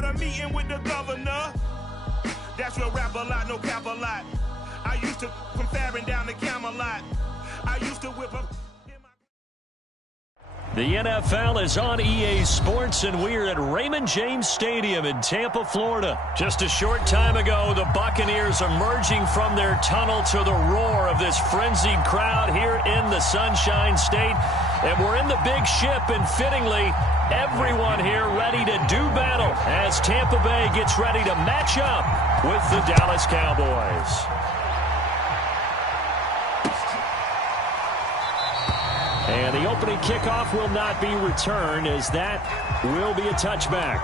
got a meeting with the governor. That's real rap a lot, no cap a lot. I used to from Farron down to Camelot. I used to whip up. The NFL is on EA Sports, and we're at Raymond James Stadium in Tampa, Florida. Just a short time ago, the Buccaneers emerging from their tunnel to the roar of this frenzied crowd here in the Sunshine State. And we're in the big ship, and fittingly, everyone here ready to do battle as Tampa Bay gets ready to match up with the Dallas Cowboys. And the opening kickoff will not be returned, as that will be a touchback.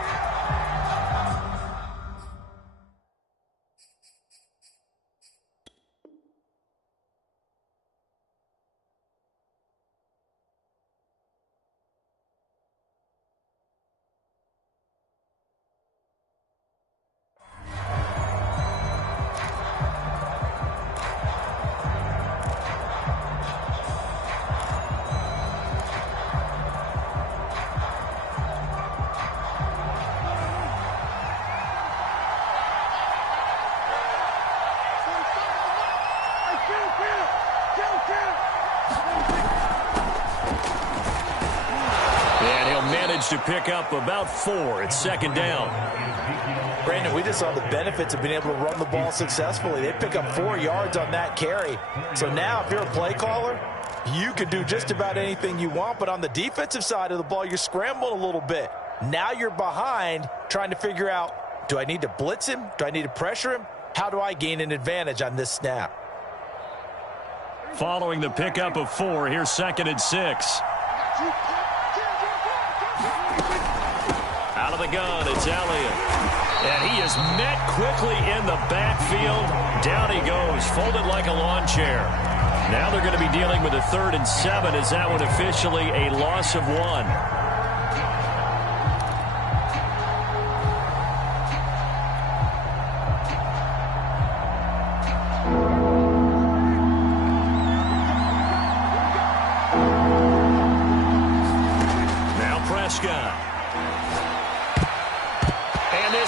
To pick up about 4 at second down. Brandon, we just saw the benefits of being able to run the ball successfully. They pick up 4 yards on that carry. So now if you're a play caller, you can do just about anything you want. But on the defensive side of the ball, you're scrambling a little bit. Now you're behind trying to figure out, do I need to blitz him? Do I need to pressure him? How do I gain an advantage on this snap? Following the pickup of 4, here's 2nd and 6. Out of the gun, it's Elliott. And he is met quickly in the backfield. Down he goes, folded like a lawn chair. Now they're going to be dealing with a 3rd and 7. Is that one officially a loss of 1?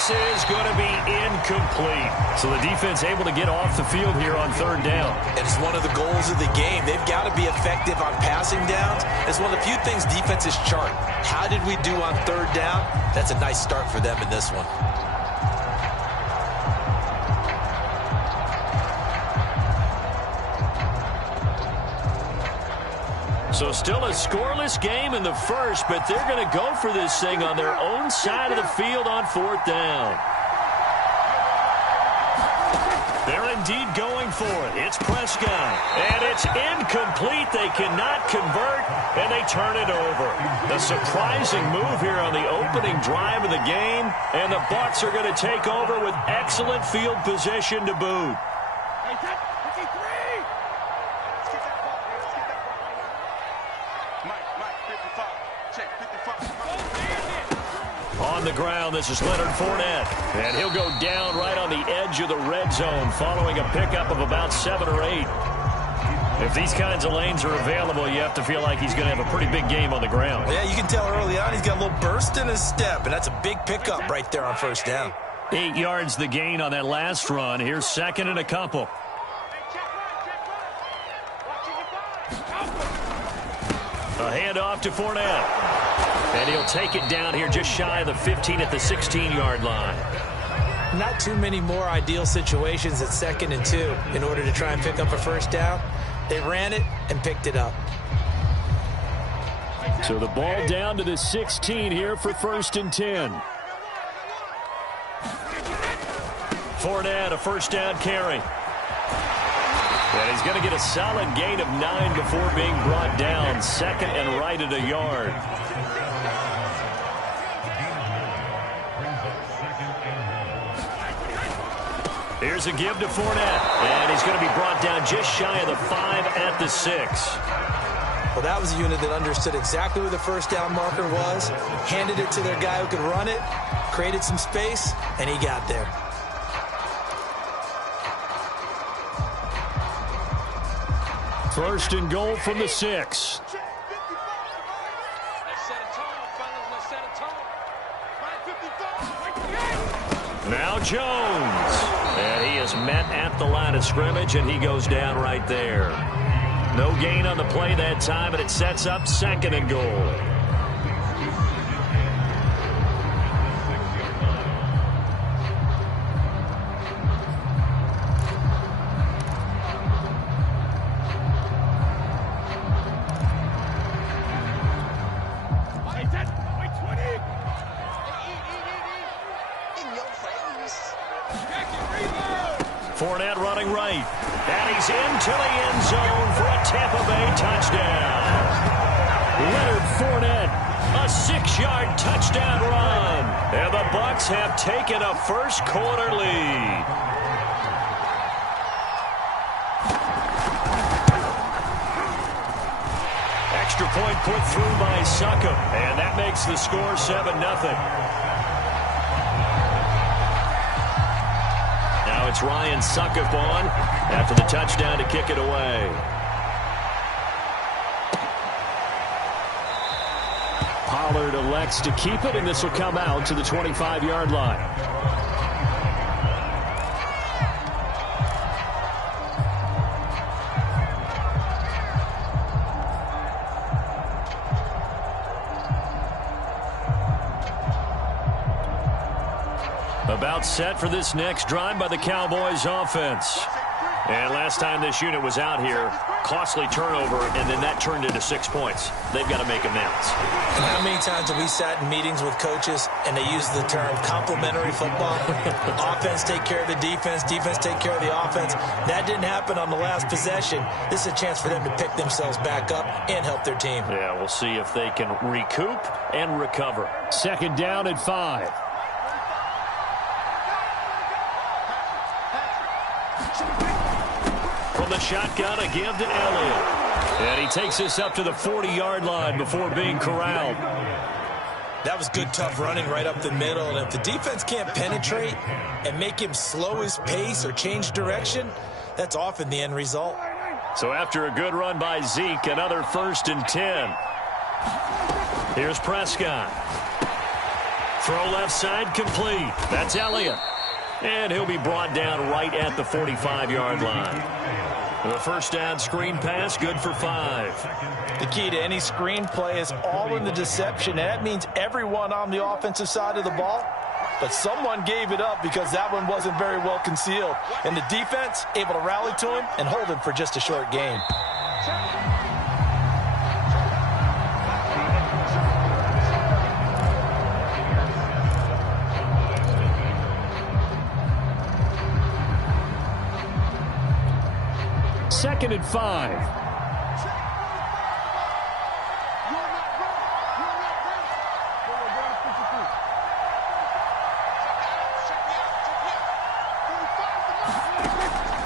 Is going to be incomplete. So the defense able to get off the field here on 3rd down. And it's one of the goals of the game. They've got to be effective on passing downs. It's one of the few things defenses chart. How did we do on 3rd down? That's a nice start for them in this one. So still a scoreless game in the first, but they're going to go for this thing on their own side of the field on 4th down. They're indeed going for it. It's Prescott, and it's incomplete. They cannot convert, and they turn it over. A surprising move here on the opening drive of the game, and the Bucs are going to take over with excellent field position to boot. On the ground, this is Leonard Fournette, and he'll go down right on the edge of the red zone following a pickup of about 7 or 8. If these kinds of lanes are available, you have to feel like he's going to have a pretty big game on the ground. Yeah, you can tell early on he's got a little burst in his step, and that's a big pickup right there on 1st down. 8 yards the gain on that last run. Here's 2nd and a couple. A handoff to Fournette. And he'll take it down here just shy of the 15 at the 16-yard line. Not too many more ideal situations at 2nd and 2 in order to try and pick up a 1st down. They ran it and picked it up. So the ball down to the 16 here for 1st and 10. Fournette, a 1st down carry. And he's going to get a solid gain of 9 before being brought down. 2nd and right at a yard. Here's a give to Fournette, and he's going to be brought down just shy of the 5 at the 6. Well, that was a unit that understood exactly where the 1st down marker was, handed it to their guy who could run it, created some space, and he got there. First and goal from the 6. Now Jones. And he is met at the line of scrimmage, and he goes down right there. No gain on the play that time, and it sets up 2nd and goal. Fournette running right. And he's into the end zone for a Tampa Bay touchdown. Leonard Fournette, a 6-yard touchdown run. And the Bucs have taken a first-quarter lead. Extra point put through by Succop. And that makes the score 7-0. Now it's Ryan Succop on after the touchdown to kick it away. Pollard elects to keep it, and this will come out to the 25-yard line. About set for this next drive by the Cowboys offense. And last time this unit was out here, costly turnover, and then that turned into 6 points. They've got to make amends. And how many times have we sat in meetings with coaches and they use the term complementary football? Offense take care of the defense, defense take care of the offense. That didn't happen on the last possession. This is a chance for them to pick themselves back up and help their team. Yeah, we'll see if they can recoup and recover. 2nd down and 5. From the shotgun, a give to Elliott. And he takes this up to the 40-yard line before being corralled. That was good, tough running right up the middle. And if the defense can't penetrate and make him slow his pace or change direction, that's often the end result. So after a good run by Zeke, another 1st and 10. Here's Prescott. Throw left side complete. That's Elliott. And he'll be brought down right at the 45-yard line. The first down screen pass, good for 5. The key to any screen play is all in the deception. And that means everyone on the offensive side of the ball. But someone gave it up because that one wasn't very well concealed. And the defense able to rally to him and hold him for just a short gain. Second and 5.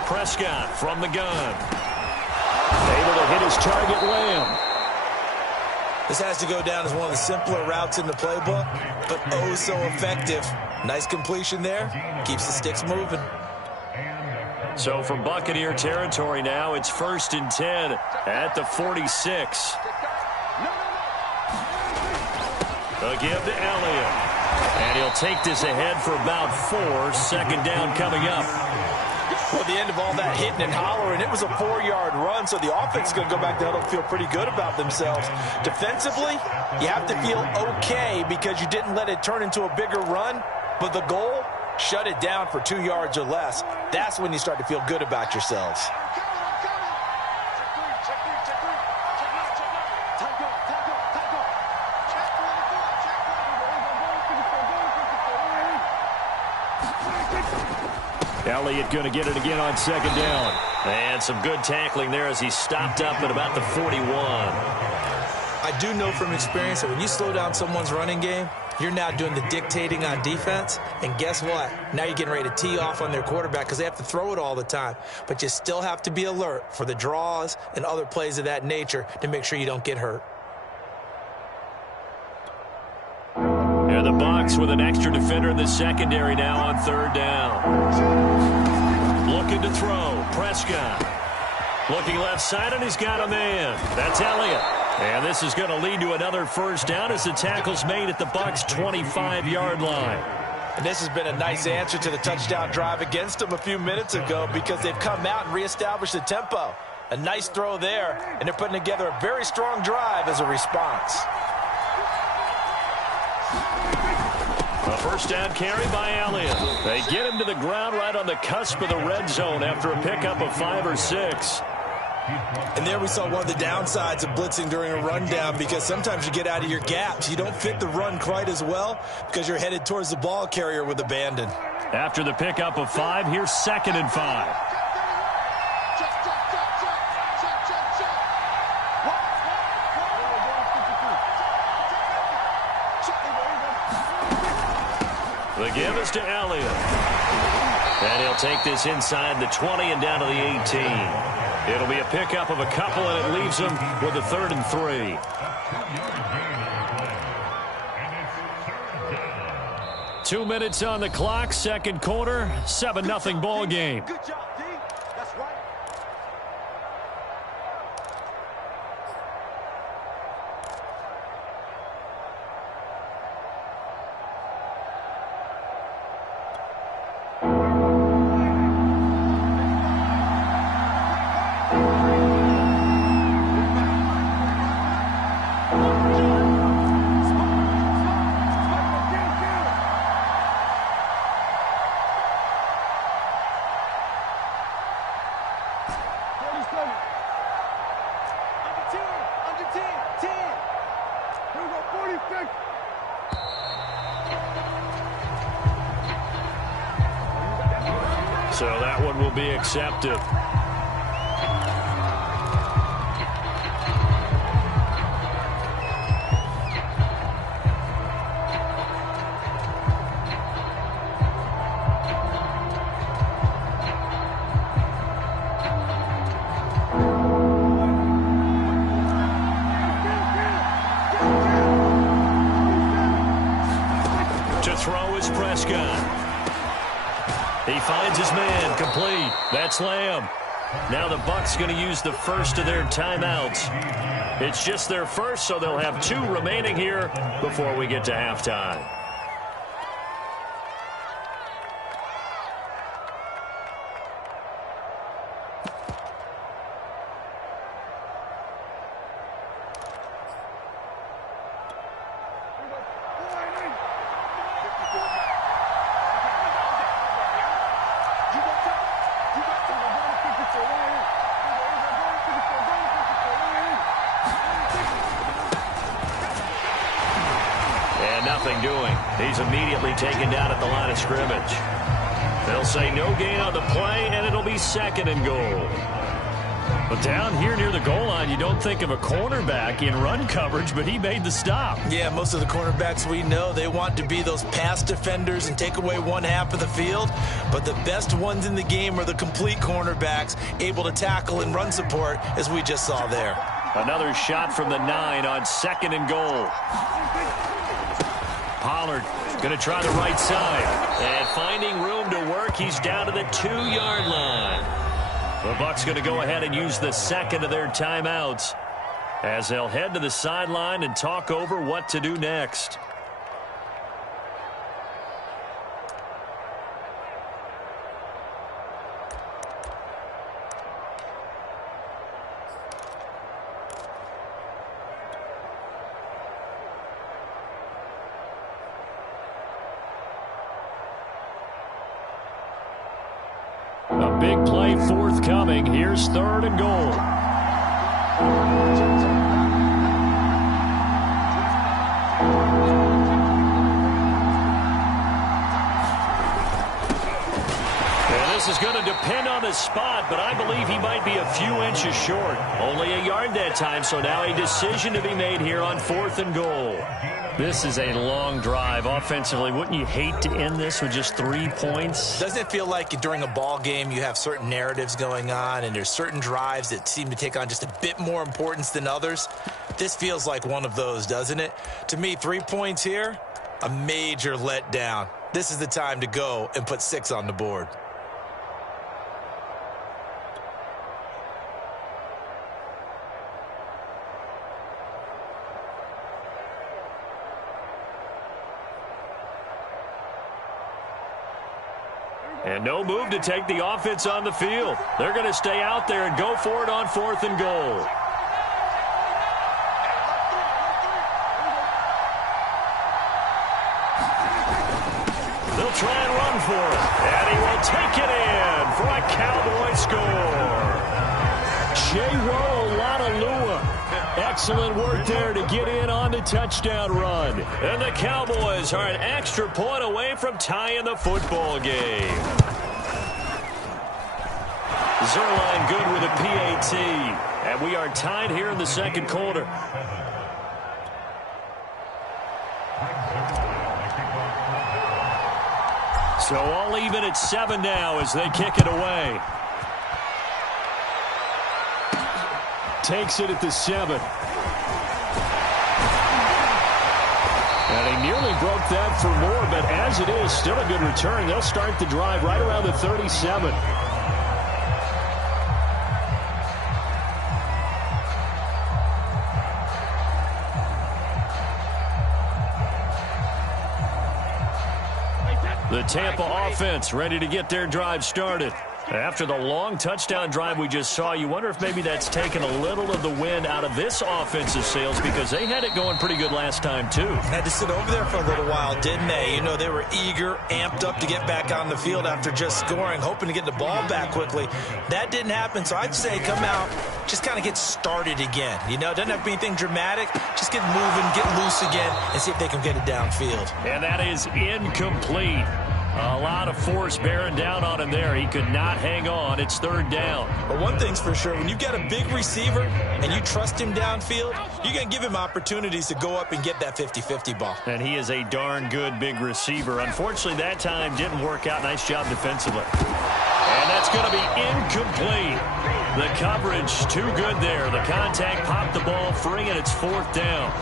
Prescott from the gun. Able to hit his target, Lamb. This has to go down as one of the simpler routes in the playbook, but oh so effective. Nice completion there. Keeps the sticks moving. So from Buccaneer territory now, it's 1st and 10 at the 46. A give to Elliott. And he'll take this ahead for about 4. 2nd down coming up. Well, at the end of all that hitting and hollering, it was a 4-yard run, so the offense is going to go back to huddle and feel pretty good about themselves. Defensively, you have to feel okay because you didn't let it turn into a bigger run, but the goal, shut it down for 2 yards or less. That's when you start to feel good about yourselves. Elliott going to get it again on 2nd down. And some good tackling there as he stopped up at about the 41. I do know from experience that when you slow down someone's running game, you're now doing the dictating on defense. And guess what? Now you're getting ready to tee off on their quarterback because they have to throw it all the time. But you still have to be alert for the draws and other plays of that nature to make sure you don't get hurt. And the Bucs with an extra defender in the secondary now on 3rd down. Looking to throw. Prescott. Looking left side, and he's got a man. That's Elliott. And this is going to lead to another 1st down as the tackle's made at the Bucs' 25-yard line. And this has been a nice answer to the touchdown drive against them a few minutes ago because they've come out and reestablished the tempo. A nice throw there, and they're putting together a very strong drive as a response. A first down carry by Elliott. They get him to the ground right on the cusp of the red zone after a pickup of 5 or 6. And there we saw one of the downsides of blitzing during a rundown because sometimes you get out of your gaps. You don't fit the run quite as well because you're headed towards the ball carrier with abandon. After the pickup of 5, here's 2nd and 5. The give is to Elliott. And he'll take this inside the 20 and down to the 18. It'll be a pickup of a couple, and it leaves him with a 3rd and 3. 2 minutes on the clock, second quarter, 7-0 ball game. Good job, D. That's right. So that one will be accepted. To throw is Prescott. He finds his man, complete. That's Lamb. Now the Bucs going to use the first of their timeouts. It's just their first, so they'll have 2 remaining here before we get to halftime. Nothing doing. He's immediately taken down at the line of scrimmage. They'll say no gain on the play, and it'll be 2nd and goal. But down here near the goal line, you don't think of a cornerback in run coverage, but he made the stop. Yeah, most of the cornerbacks we know, they want to be those pass defenders and take away one half of the field. But the best ones in the game are the complete cornerbacks, able to tackle and run support, as we just saw there. Another shot from the 9 on 2nd and goal. Pollard going to try the right side. And finding room to work, he's down to the 2-yard line. The Bucs going to go ahead and use the 2nd of their timeouts as they'll head to the sideline and talk over what to do next. A big play forthcoming. Here's 3rd and goal. And this is going to depend on the spot, but I believe he might be a few inches short. Only a yard that time, so now a decision to be made here on 4th and goal. This is a long drive. Offensively, wouldn't you hate to end this with just 3 points? Doesn't it feel like during a ball game you have certain narratives going on and there's certain drives that seem to take on just a bit more importance than others? This feels like one of those, doesn't it? To me, 3 points here, a major letdown. This is the time to go and put 6 on the board. And no move to take the offense on the field. They're going to stay out there and go for it on 4th and goal. They'll try and run for it. And he will take it in for a Cowboy score. Lua. Excellent work there to get in on the touchdown run. And the Cowboys are an extra point away from tying the football game. Zerline good with a PAT. And we are tied here in the second quarter. So all even at 7 now as they kick it away. Takes it at the 7. And he nearly broke that for more, but as it is, still a good return. They'll start the drive right around the 37. The Tampa offense ready to get their drive started. After the long touchdown drive we just saw, you wonder if maybe that's taken a little of the wind out of this offensive sails because they had it going pretty good last time, too. Had to sit over there for a little while, didn't they? You know, they were eager, amped up to get back on the field after just scoring, hoping to get the ball back quickly. That didn't happen, so I'd say come out, just kind of get started again. You know, it doesn't have to be anything dramatic. Just get moving, get loose again, and see if they can get it downfield. And that is incomplete. A lot of force bearing down on him there. He could not hang on. It's 3rd down. But one thing's for sure, when you've got a big receiver and you trust him downfield, you're going to give him opportunities to go up and get that 50-50 ball. And he is a darn good big receiver. Unfortunately, that time didn't work out. Nice job defensively. And that's going to be incomplete. The coverage too good there. The contact popped the ball free, and it's 4th down.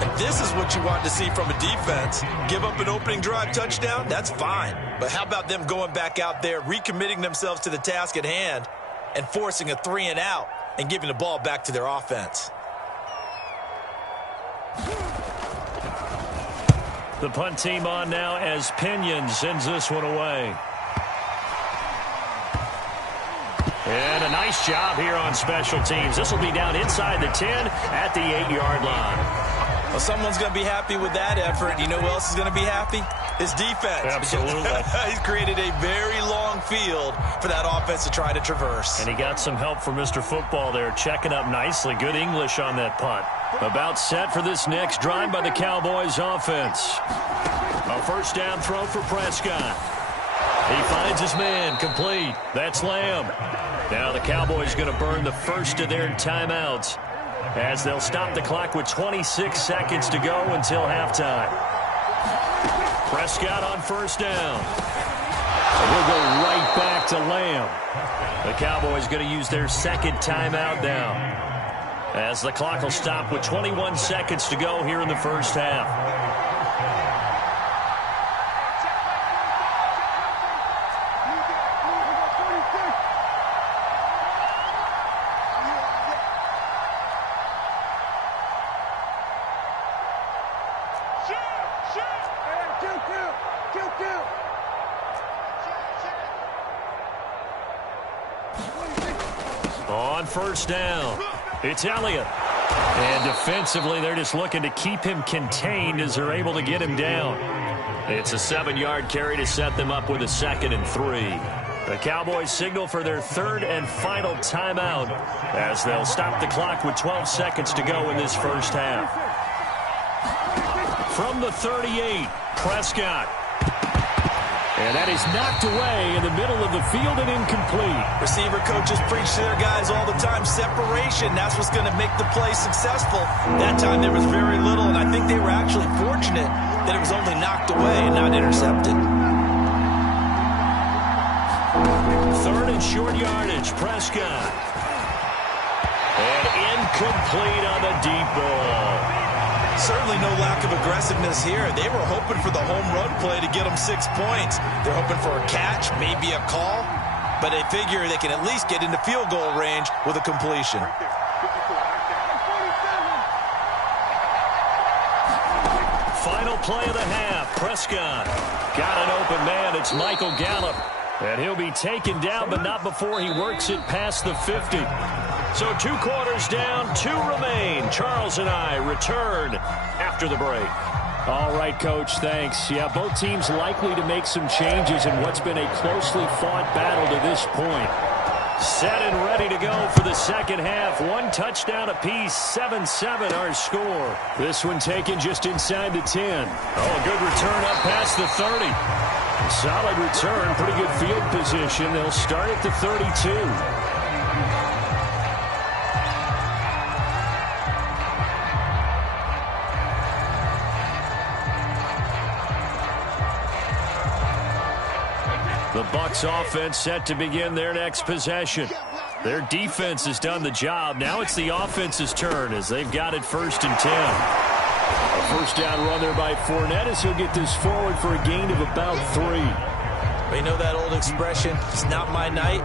And this is what you want to see from a defense. Give up an opening drive touchdown, that's fine. But how about them going back out there, recommitting themselves to the task at hand, and forcing a 3-and-out and giving the ball back to their offense? The punt team on now as Pinion sends this one away. And a nice job here on special teams. This will be down inside the 10 at the 8-yard line. Well, someone's going to be happy with that effort. You know who else is going to be happy? His defense. Absolutely. He's created a very long field for that offense to try to traverse. And he got some help from Mr. Football there, checking up nicely. Good English on that punt. About set for this next drive by the Cowboys offense. A 1st down throw for Prescott. He finds his man, complete. That's Lamb. Now the Cowboys going to burn the first of their timeouts as they'll stop the clock with 26 seconds to go until halftime. Prescott on 1st down. We'll go right back to Lamb. The Cowboys going to use their 2nd timeout now as the clock will stop with 21 seconds to go here in the first half. On 1st down, it's Elliott. And defensively, they're just looking to keep him contained as they're able to get him down. It's a 7-yard carry to set them up with a 2nd and 3. The Cowboys signal for their 3rd and final timeout as they'll stop the clock with 12 seconds to go in this first half. From the 38, Prescott. And that is knocked away in the middle of the field and incomplete. Receiver coaches preach to their guys all the time. Separation, that's what's going to make the play successful. That time there was very little, and I think they were actually fortunate that it was only knocked away and not intercepted. 3rd and short yardage, Prescott. And incomplete on the deep ball. Certainly no lack of aggressiveness here. They were hoping for the home run play to get them 6 points. They're hoping for a catch, maybe a call, but they figure they can at least get into field goal range with a completion. Final play of the half. Prescott got an open man. It's Michael Gallup. And he'll be taken down, but not before he works it past the 50. So 2 quarters down, 2 remain. Charles and I return after the break. All right, Coach, thanks. Yeah, both teams likely to make some changes in what's been a closely fought battle to this point. Set and ready to go for the second half. 1 touchdown apiece, 7-7 our score. This one taken just inside the 10. Oh, a good return up past the 30. Solid return, pretty good field position. They'll start at the 32. The Bucs offense set to begin their next possession. Their defense has done the job. Now it's the offense's turn as they've got it 1st and 10. A first down run there by Fournette as he'll get this forward for a gain of about 3. You know that old expression, it's not my night.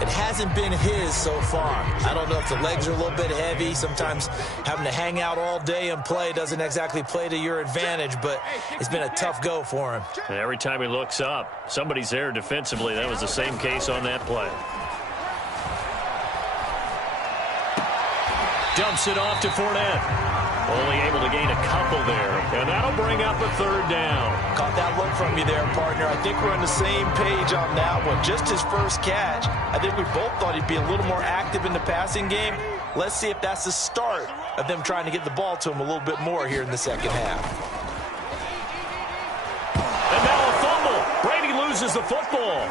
It hasn't been his so far. I don't know if the legs are a little bit heavy. Sometimes having to hang out all day and play doesn't exactly play to your advantage, but it's been a tough go for him. And every time he looks up, somebody's there defensively. That was the same case on that play. Dumps it off to Fournette. Only able to gain a couple there, and that'll bring up a 3rd down. Caught that look from you there, partner. I think we're on the same page on that one. Just his first catch. I think we both thought he'd be a little more active in the passing game. Let's see if that's the start of them trying to get the ball to him a little bit more here in the second half. And now a fumble. Brady loses the football.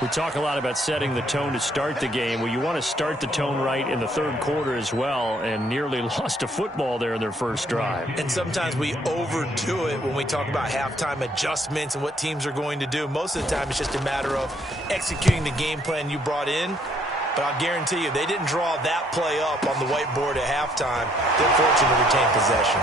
We talk a lot about setting the tone to start the game. Well, you want to start the tone right in the 3rd quarter as well, and nearly lost a football there in their first drive. And sometimes we overdo it when we talk about halftime adjustments and what teams are going to do. Most of the time, it's just a matter of executing the game plan you brought in. But I'll guarantee you, they didn't draw that play up on the whiteboard at halftime. They're fortunate to retain possession.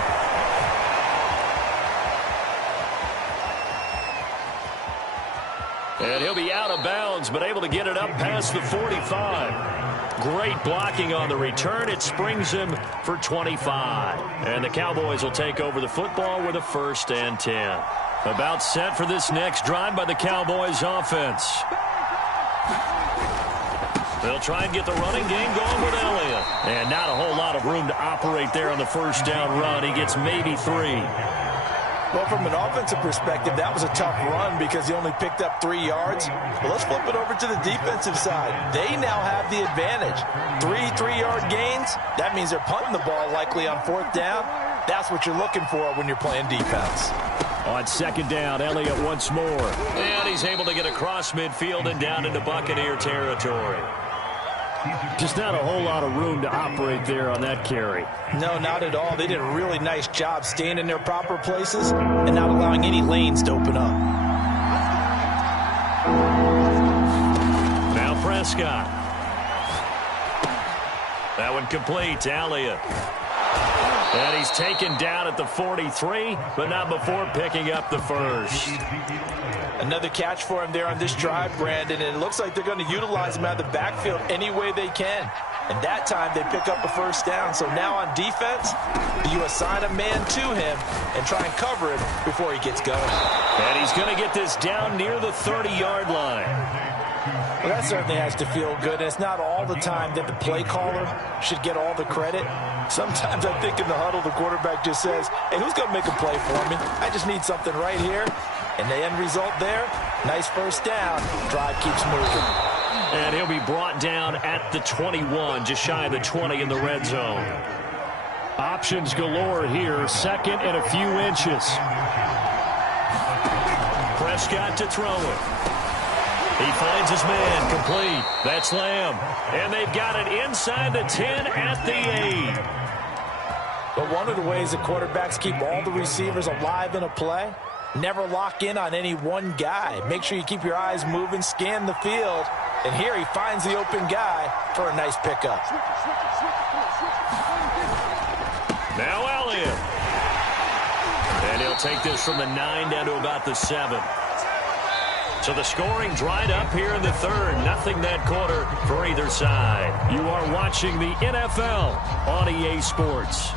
And he'll be out of bounds, but able to get it up past the 45. Great blocking on the return. It springs him for 25. And the Cowboys will take over the football with a 1st and 10. About set for this next drive by the Cowboys offense. They'll try and get the running game going with Elliott. And not a whole lot of room to operate there on the first down run. He gets maybe 3. Well, from an offensive perspective, that was a tough run because he only picked up 3 yards. But let's flip it over to the defensive side. They now have the advantage. 3 3-yard gains. That means they're punting the ball likely on 4th down. That's what you're looking for when you're playing defense. On 2nd down, Elliott once more. And he's able to get across midfield and down into Buccaneer territory. Just not a whole lot of room to operate there on that carry. No, not at all. They did a really nice job staying in their proper places and not allowing any lanes to open up. Now Prescott. That one complete to Elliott. And he's taken down at the 43, but not before picking up the 1st. Another catch for him there on this drive, Brandon, and it looks like they're going to utilize him out of the backfield any way they can. And that time they pick up a 1st down. So now on defense, you assign a man to him and try and cover him before he gets going. And he's going to get this down near the 30-yard line. Well, that certainly has to feel good. And it's not all the time that the play caller should get all the credit. Sometimes I think in the huddle, the quarterback just says, hey, who's going to make a play for me? I just need something right here. And the end result there, nice 1st down. Drive keeps moving. And he'll be brought down at the 21, just shy of the 20 in the red zone. Options galore here, 2nd and a few inches. Prescott to throw it. He finds his man, complete. That's Lamb. And they've got it inside the 10 at the 8. But one of the ways the quarterbacks keep all the receivers alive in a play, never lock in on any one guy. Make sure you keep your eyes moving, scan the field. And here he finds the open guy for a nice pickup. Now Elliott. And he'll take this from the 9 down to about the 7. So the scoring dried up here in the 3rd. Nothing that quarter for either side. You are watching the NFL on EA Sports.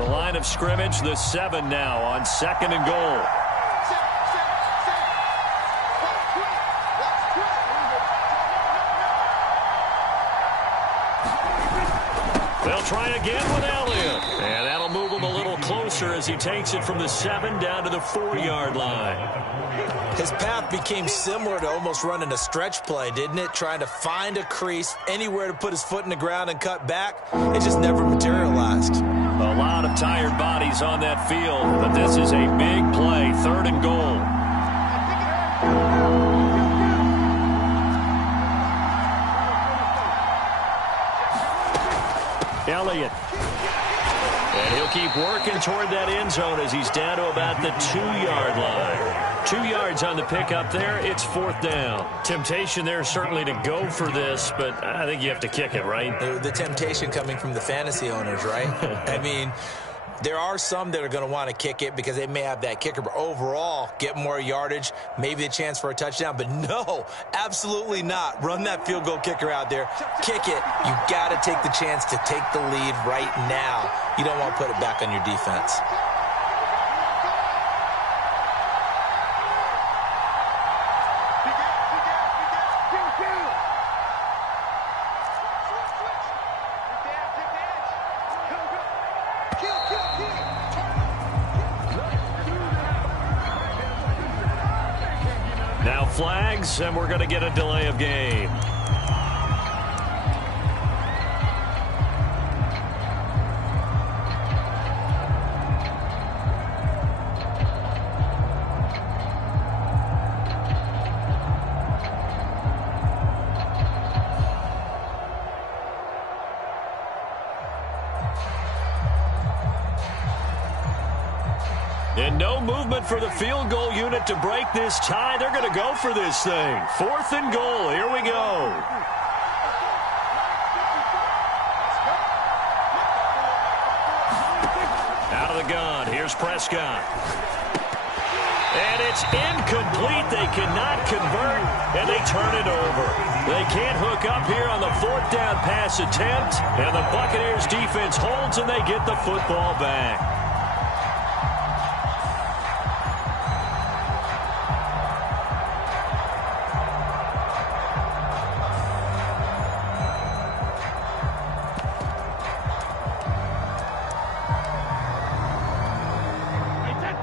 The line of scrimmage, the 7 now on 2nd and goal. They'll try again with Elliott. And that'll move him a little closer as he takes it from the 7 down to the 4-yard line. His path became similar to almost running a stretch play, didn't it? Trying to find a crease, anywhere to put his foot in the ground and cut back. It just never materialized. A lot of tired bodies on that field, but this is a big play, 3rd and goal. Elliott. And he'll keep working toward that end zone as he's down to about the 2-yard line. 2 yards on the pickup there. It's 4th down. Temptation there certainly to go for this, but I think you have to kick it, right? The temptation coming from the fantasy owners, right? I mean, there are some that are going to want to kick it because they may have that kicker, but overall, get more yardage, maybe a chance for a touchdown. But no, absolutely not. Run that field goal kicker out there. Kick it. You got to take the chance to take the lead right now. You don't want to put it back on your defense. Now flags, and we're going to get a delay of game. And no movement for the field goal unit to break this tie. They're going to go for this thing. 4th and goal. Here we go. Out of the gun. Here's Prescott. And it's incomplete. They cannot convert, and they turn it over. They can't hook up here on the 4th down pass attempt, and the Buccaneers defense holds, and they get the football back.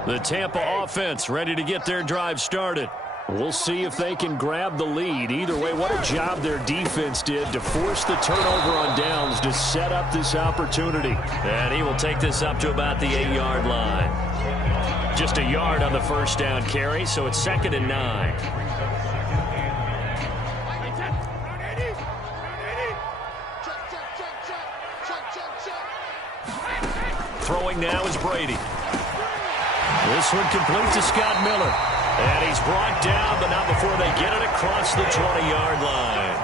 The Tampa offense ready to get their drive started. We'll see if they can grab the lead. Either way, what a job their defense did to force the turnover on downs to set up this opportunity. And he will take this up to about the 8-yard line. Just a yard on the 1st down carry, so it's 2nd and 9. Throwing now is Brady. This one complete to Scott Miller. And he's brought down, but not before they get it across the 20-yard line.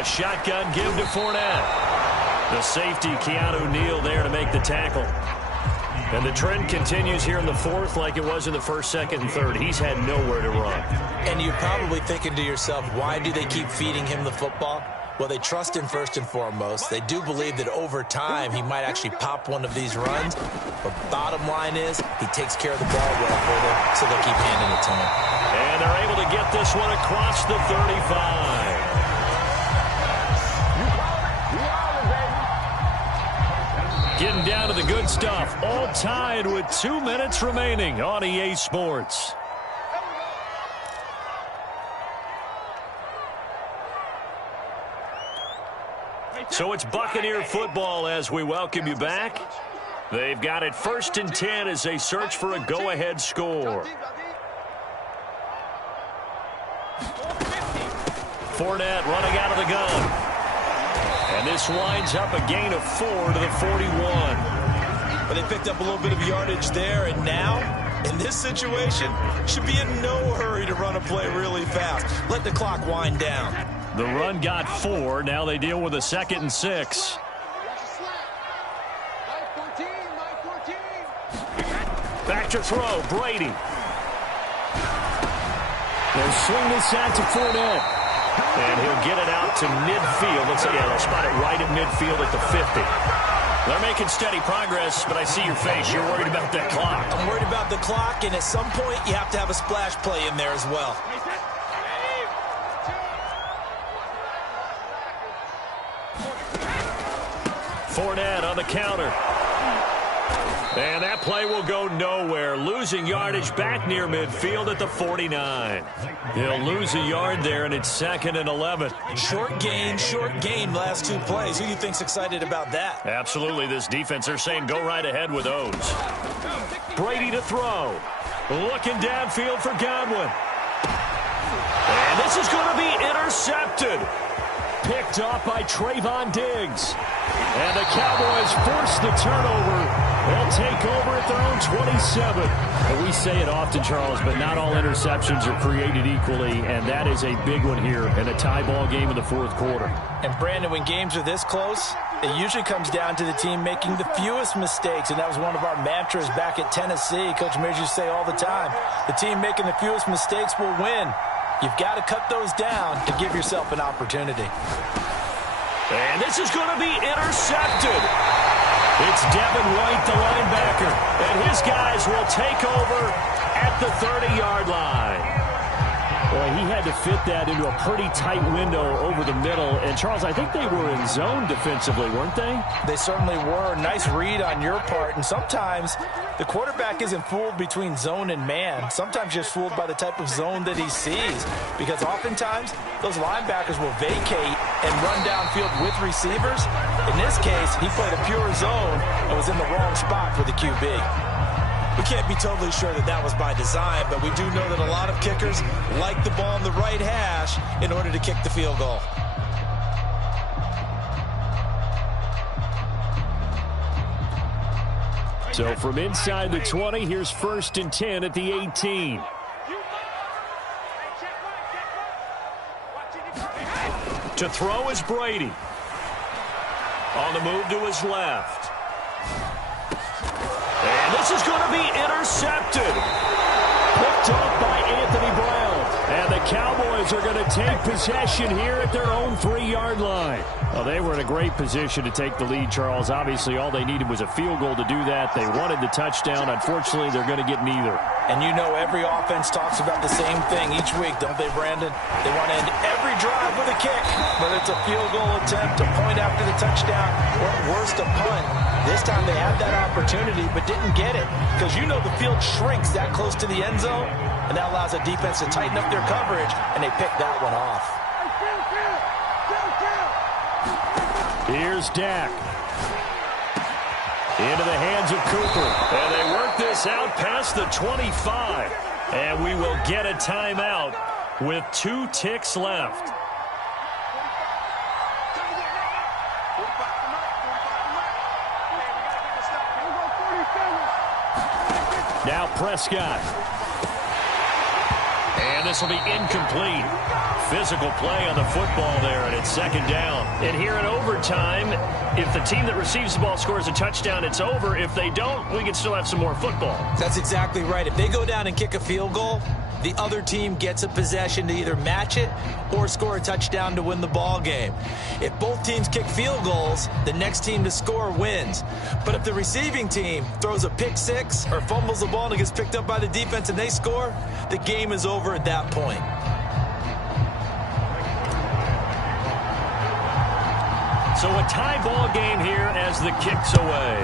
A shotgun give to Fournette. The safety, Keanu Neal, there to make the tackle. And the trend continues here in the 4th like it was in the 1st, 2nd, and 3rd. He's had nowhere to run. And you're probably thinking to yourself, why do they keep feeding him the football? Well, they trust him first and foremost. They do believe that over time he might actually pop one of these runs. But bottom line is he takes care of the ball well for them, so they'll keep handing it to him. And they're able to get this one across the 35. Getting down to the good stuff. All tied with 2 minutes remaining on EA Sports. So it's Buccaneer football as we welcome you back. They've got it 1st and 10 as they search for a go-ahead score. Fournette running out of the gun. And this winds up a gain of 4 to the 41. But they picked up a little bit of yardage there, and now, in this situation, should be in no hurry to run a play really fast. Let the clock wind down. The run got 4. Now they deal with a 2nd and 6. Back to throw, Brady. They'll swing this out to Fournette. And he'll get it out to midfield. Let's see, yeah, they'll spot it right at midfield at the 50. They're making steady progress, but I see your face. You're worried about that clock. I'm worried about the clock, and at some point, you have to have a splash play in there as well. Fournette on the counter. And that play will go nowhere. Losing yardage back near midfield at the 49. He'll lose a yard there, and it's 2nd and 11. Short gain last 2 plays. Who do you think's excited about that? Absolutely. This defense, they're saying go right ahead with those. Brady to throw. Looking downfield for Godwin. And this is going to be intercepted. Picked off by Trayvon Diggs. And the Cowboys force the turnover. They'll take over at their own 27. And we say it often, Charles, but not all interceptions are created equally, and that is a big one here in a tie ball game in the 4th quarter. And, Brandon, when games are this close, it usually comes down to the team making the fewest mistakes, and that was one of our mantras back at Tennessee. Coach Mears used to say all the time, the team making the fewest mistakes will win. You've got to cut those down to give yourself an opportunity. And this is going to be intercepted. It's Devin White, the linebacker, and his guys will take over at the 30-yard line. Boy, he had to fit that into a pretty tight window over the middle. And, Charles, I think they were in zone defensively, weren't they? They certainly were. Nice read on your part. And sometimes the quarterback isn't fooled between zone and man. Sometimes just fooled by the type of zone that he sees. Because oftentimes, those linebackers will vacate and run downfield with receivers. In this case, he played a pure zone and was in the wrong spot for the QB. We can't be totally sure that that was by design, but we do know that a lot of kickers like the ball on the right hash in order to kick the field goal. So from inside the 20, here's 1st and 10 at the 18. To throw is Brady. On the move to his left. And this is going to be intercepted. Picked off by Anthony Brown. And the Cowboys are going to take possession here at their own 3-yard line. Well, they were in a great position to take the lead, Charles. Obviously, all they needed was a field goal to do that. They wanted the touchdown. Unfortunately, they're going to get neither. And you know every offense talks about the same thing each week, don't they, Brandon? They want to end every drive with a kick, whether it's a field goal attempt, a point after the touchdown, or at worst, a punt. This time they had that opportunity but didn't get it because you know the field shrinks that close to the end zone, and that allows a defense to tighten up their coverage, and they picked that one off. Here's Dak. Into the hands of Cooper. And they work this out past the 25. And we will get a timeout with 2 ticks left. Now Prescott. And this will be incomplete. Physical play on the football there, and it's 2nd down. And here in overtime, if the team that receives the ball scores a touchdown, it's over. If they don't, we can still have some more football. That's exactly right. If they go down and kick a field goal, the other team gets a possession to either match it or score a touchdown to win the ball game. If both teams kick field goals, the next team to score wins. But if the receiving team throws a pick six or fumbles the ball and it gets picked up by the defense and they score, the game is over at that point. So a tie ball game here as the kick's away.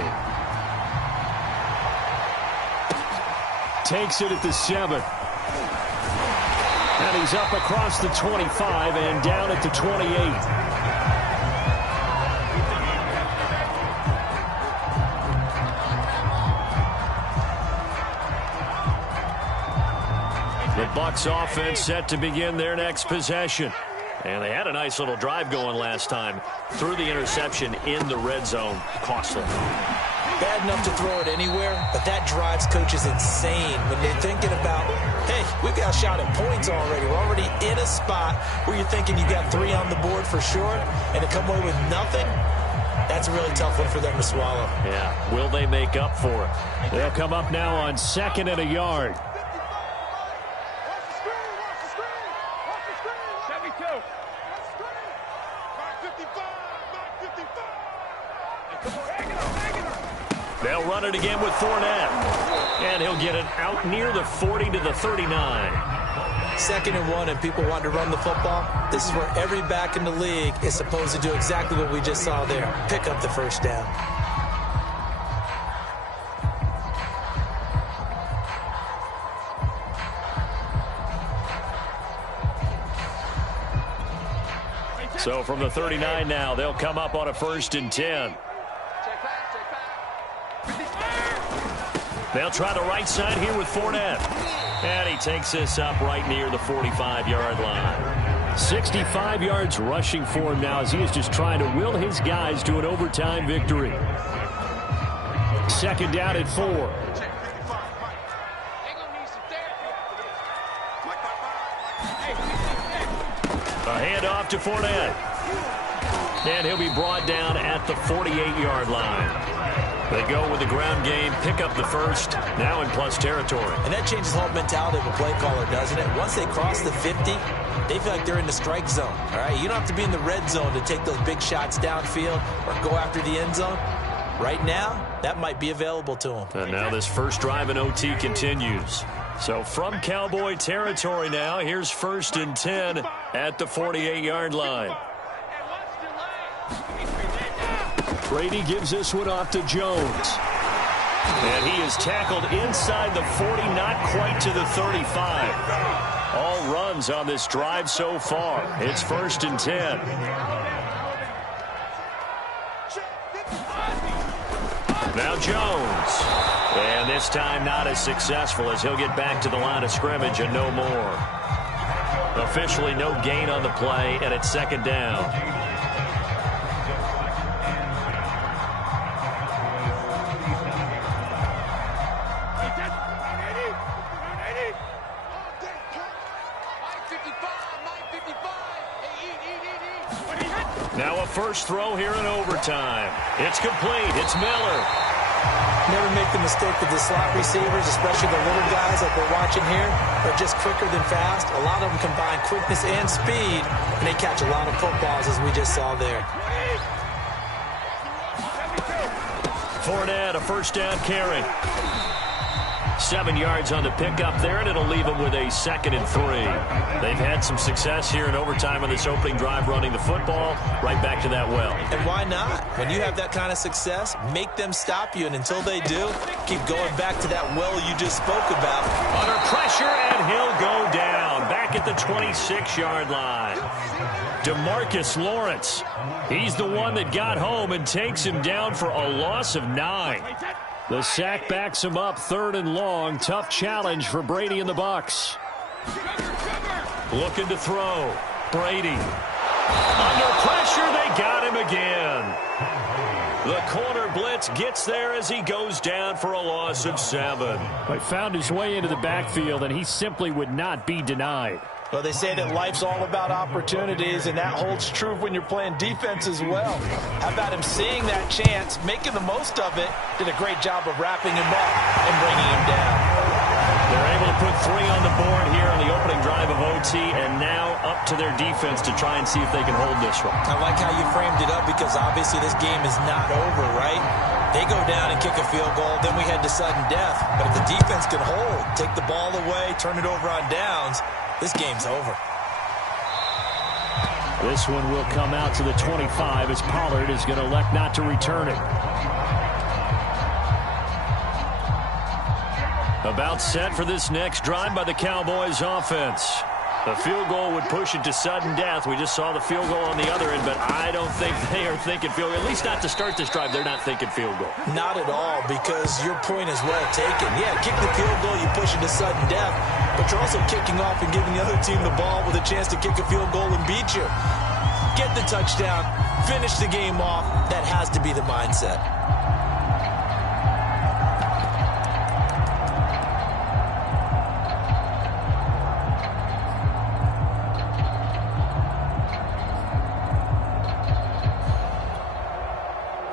Takes it at the 7. And he's up across the 25 and down at the 28. The Bucs offense set to begin their next possession. And they had a nice little drive going last time. Threw the interception in the red zone. Costly. Bad enough to throw it anywhere, but that drives coaches insane when they're thinking about, hey, we've got a shot at points already. We're already in a spot where you're thinking you got 3 on the board for sure, and to come away with nothing, that's a really tough one for them to swallow. Yeah, will they make up for it? They'll come up now on 2nd and a yard. They'll run it again with Fournette. And he'll get it out near the 40 to the 39. 2nd and 1, and people want to run the football. This is where every back in the league is supposed to do exactly what we just saw there. Pick up the first down. So from the 39 now, they'll come up on a 1st and 10. They'll try the right side here with Fournette. And he takes this up right near the 45-yard line. 65 yards rushing for him now as he is just trying to will his guys to an overtime victory. 2nd down at 4. A handoff to Fournette. And he'll be brought down at the 48-yard line. They go with the ground game, pick up the first, now in plus territory. And that changes the whole mentality of a play caller, doesn't it? Once they cross the 50, they feel like they're in the strike zone. All right, you don't have to be in the red zone to take those big shots downfield or go after the end zone. Right now, that might be available to them. And now this first drive in OT continues. So from Cowboy territory now, here's 1st and 10 at the 48-yard line. Brady gives this one off to Jones. And he is tackled inside the 40, not quite to the 35. All runs on this drive so far. It's 1st and 10. Now Jones. And this time not as successful as he'll get back to the line of scrimmage and no more. Officially no gain on the play, and it's 2nd down. Now a first throw here in overtime. It's complete. It's Miller. Never make the mistake that the slot receivers, especially the little guys like we're watching here, are just quicker than fast. A lot of them combine quickness and speed, and they catch a lot of footballs, as we just saw there. Fournette, a 1st down carry. 7 yards on the pickup there, and it'll leave them with a 2nd and 3. They've had some success here in overtime on this opening drive running the football. Right back to that well. And why not? When you have that kind of success, make them stop you, and until they do, keep going back to that well you just spoke about. Under pressure, and he'll go down. Back at the 26-yard line. DeMarcus Lawrence. He's the one that got home and takes him down for a loss of 9. The sack backs him up, 3rd and long. Tough challenge for Brady and the Bucs. Looking to throw. Brady. Under pressure, they got him again. The corner blitz gets there as he goes down for a loss of 7. He found his way into the backfield, and he simply would not be denied. Well, they say that life's all about opportunities, and that holds true when you're playing defense as well. How about him seeing that chance, making the most of it, did a great job of wrapping him up and bringing him down. They're able to put 3 on the board here on the opening drive of OT, and now up to their defense to try and see if they can hold this one. I like how you framed it up because obviously this game is not over, right? They go down and kick a field goal, then we head to sudden death. But if the defense can hold, take the ball away, turn it over on downs, this game's over. This one will come out to the 25 as Pollard is going to elect not to return it. About set for this next drive by the Cowboys offense. The field goal would push it to sudden death. We just saw the field goal on the other end, but I don't think they are thinking field goal. At least not to start this drive. They're not thinking field goal. Not at all, because your point is well taken. Yeah, kick the field goal, you push it to sudden death, but you're also kicking off and giving the other team the ball with a chance to kick a field goal and beat you. Get the touchdown, finish the game off. That has to be the mindset.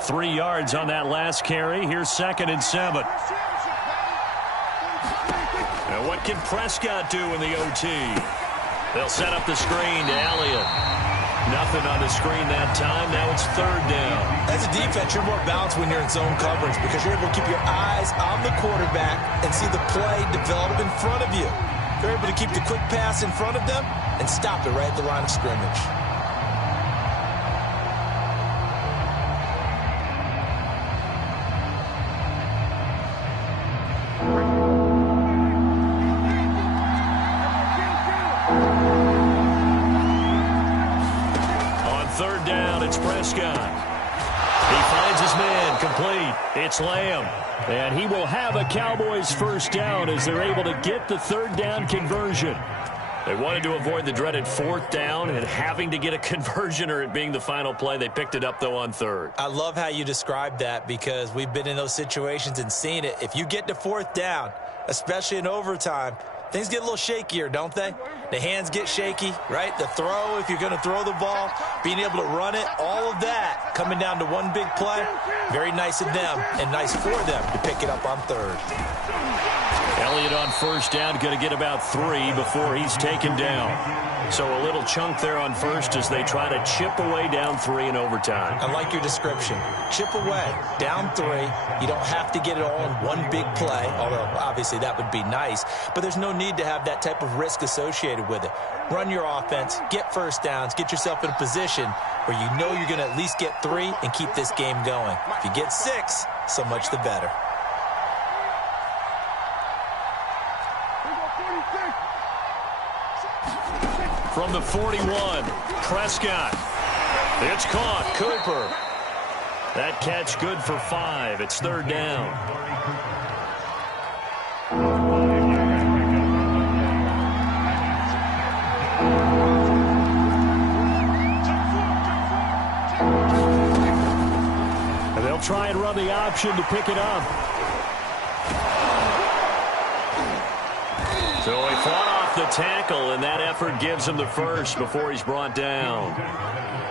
Three yards on that last carry. Here's 2nd and 7. Now what can Prescott do in the OT? They'll set up the screen to Elliott. Nothing on the screen that time. Now it's 3rd down. That's to defense, you're more balanced when you're in zone coverage because you're able to keep your eyes on the quarterback and see the play develop in front of you. You're able to keep the quick pass in front of them and stop it right at the line of scrimmage. Third down, it's Prescott. He finds his man, complete. It's Lamb. And he will have a Cowboys first down as they're able to get the third down conversion. They wanted to avoid the dreaded fourth down and having to get a conversion or it being the final play. They picked it up, though, on third. I love how you described that because we've been in those situations and seen it. If you get to fourth down, especially in overtime, things get a little shakier, don't they? The hands get shaky, right? The throw, if you're going to throw the ball, being able to run it, all of that coming down to one big play. Very nice of them and nice for them to pick it up on third. Elliott on first down, going to get about 3 before he's taken down. So a little chunk there on first as they try to chip away down 3 in overtime. I like your description. Chip away, down 3. You don't have to get it all in one big play, although obviously that would be nice. But there's no need to have that type of risk associated with it. Run your offense, get first downs, get yourself in a position where you know you're going to at least get 3 and keep this game going. If you get 6, so much the better. From the 41, Prescott. It's caught. Cooper. That catch good for 5. It's third down. And they'll try and run the option to pick it up. So he fought off the tackle, and that effort gives him the first before he's brought down.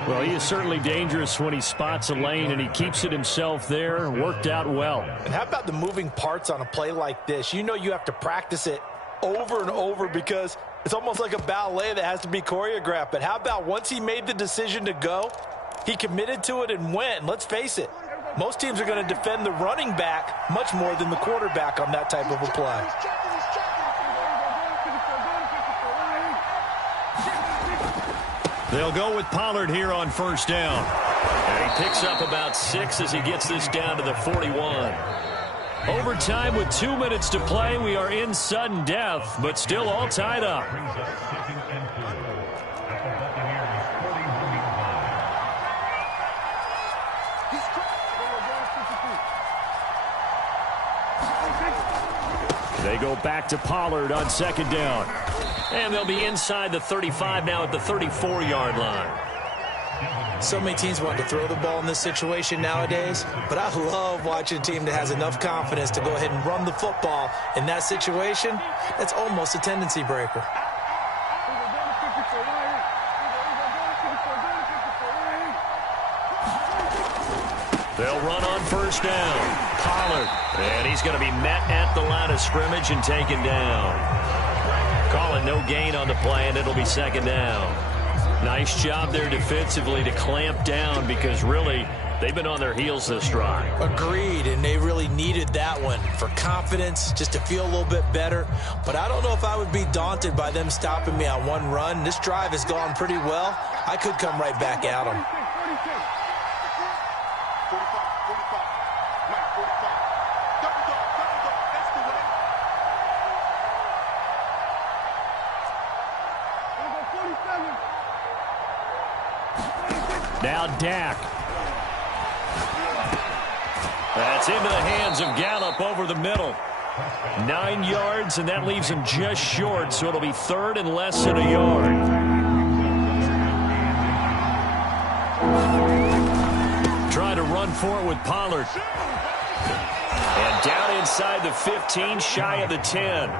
Well, he is certainly dangerous when he spots a lane, and he keeps it himself there. Worked out well. And how about the moving parts on a play like this? You know you have to practice it over and over because it's almost like a ballet that has to be choreographed. But how about once he made the decision to go, he committed to it and went. And let's face it, most teams are going to defend the running back much more than the quarterback on that type of a play. They'll go with Pollard here on first down. And he picks up about 6 as he gets this down to the 41. Overtime with 2 minutes to play. We are in sudden death, but still all tied up. They go back to Pollard on second down. And they'll be inside the 35 now at the 34-yard line. So many teams want to throw the ball in this situation nowadays, but I love watching a team that has enough confidence to go ahead and run the football in that situation. That's almost a tendency breaker. They'll run on first down. Pollard, and he's going to be met at the line of scrimmage and taken down. Call it no gain on the play, and it'll be second down. Nice job there defensively to clamp down because really they've been on their heels this drive. Agreed, and they really needed that one for confidence, just to feel a little bit better. But I don't know if I would be daunted by them stopping me on one run. This drive has gone pretty well. I could come right back at them. Now Dak. That's into the hands of Gallup over the middle. 9 yards, and that leaves him just short, so it'll be third and less than a yard. Try to run for it with Pollard. And down inside the 15, shy of the 10.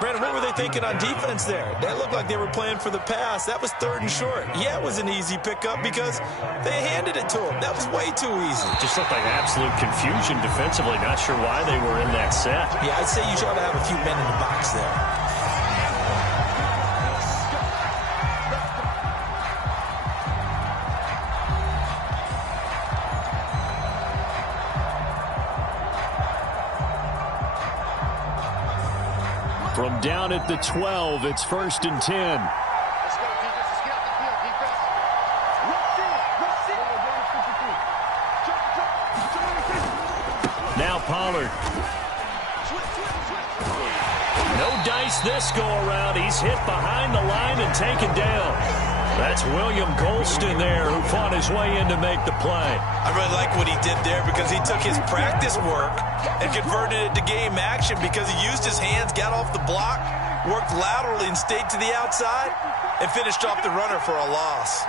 Brandon, what were they thinking on defense there? That looked like they were playing for the pass. That was third and short. Yeah, it was an easy pickup because they handed it to him. That was way too easy. Just looked like absolute confusion defensively. Not sure why they were in that set. Yeah, I'd say you ought to have a few men in the box there. From down at the 12, it's 1st and 10. Let's go, defense. Let's get out the field, defense. Now Pollard. No dice this go around. He's hit behind the line and taken down. That's William Golston there who fought his way in to make the play. I really like what he did there because he took his practice work and converted it to game action because he used his hands, got off the block, worked laterally and stayed to the outside, and finished off the runner for a loss.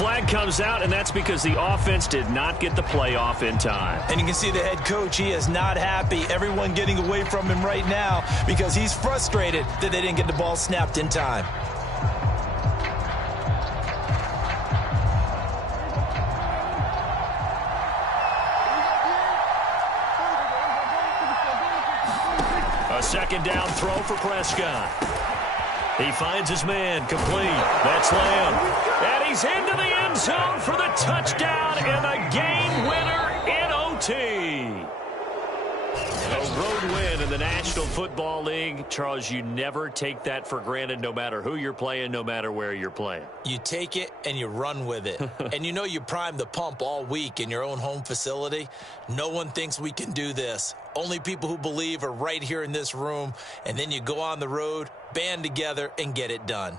Flag comes out, and that's because the offense did not get the play off in time. And you can see the head coach, he is not happy. Everyone getting away from him right now because he's frustrated that they didn't get the ball snapped in time. A second down throw for Prescott. He finds his man, complete. That's Lamb. And he's into the end zone for the touchdown and the game winner in OT. A road win in the National Football League. Charles, you never take that for granted no matter who you're playing, no matter where you're playing. You take it and you run with it. And you know you primed the pump all week in your own home facility. No one thinks we can do this. Only people who believe are right here in this room. And then you go on the road, band together, and get it done.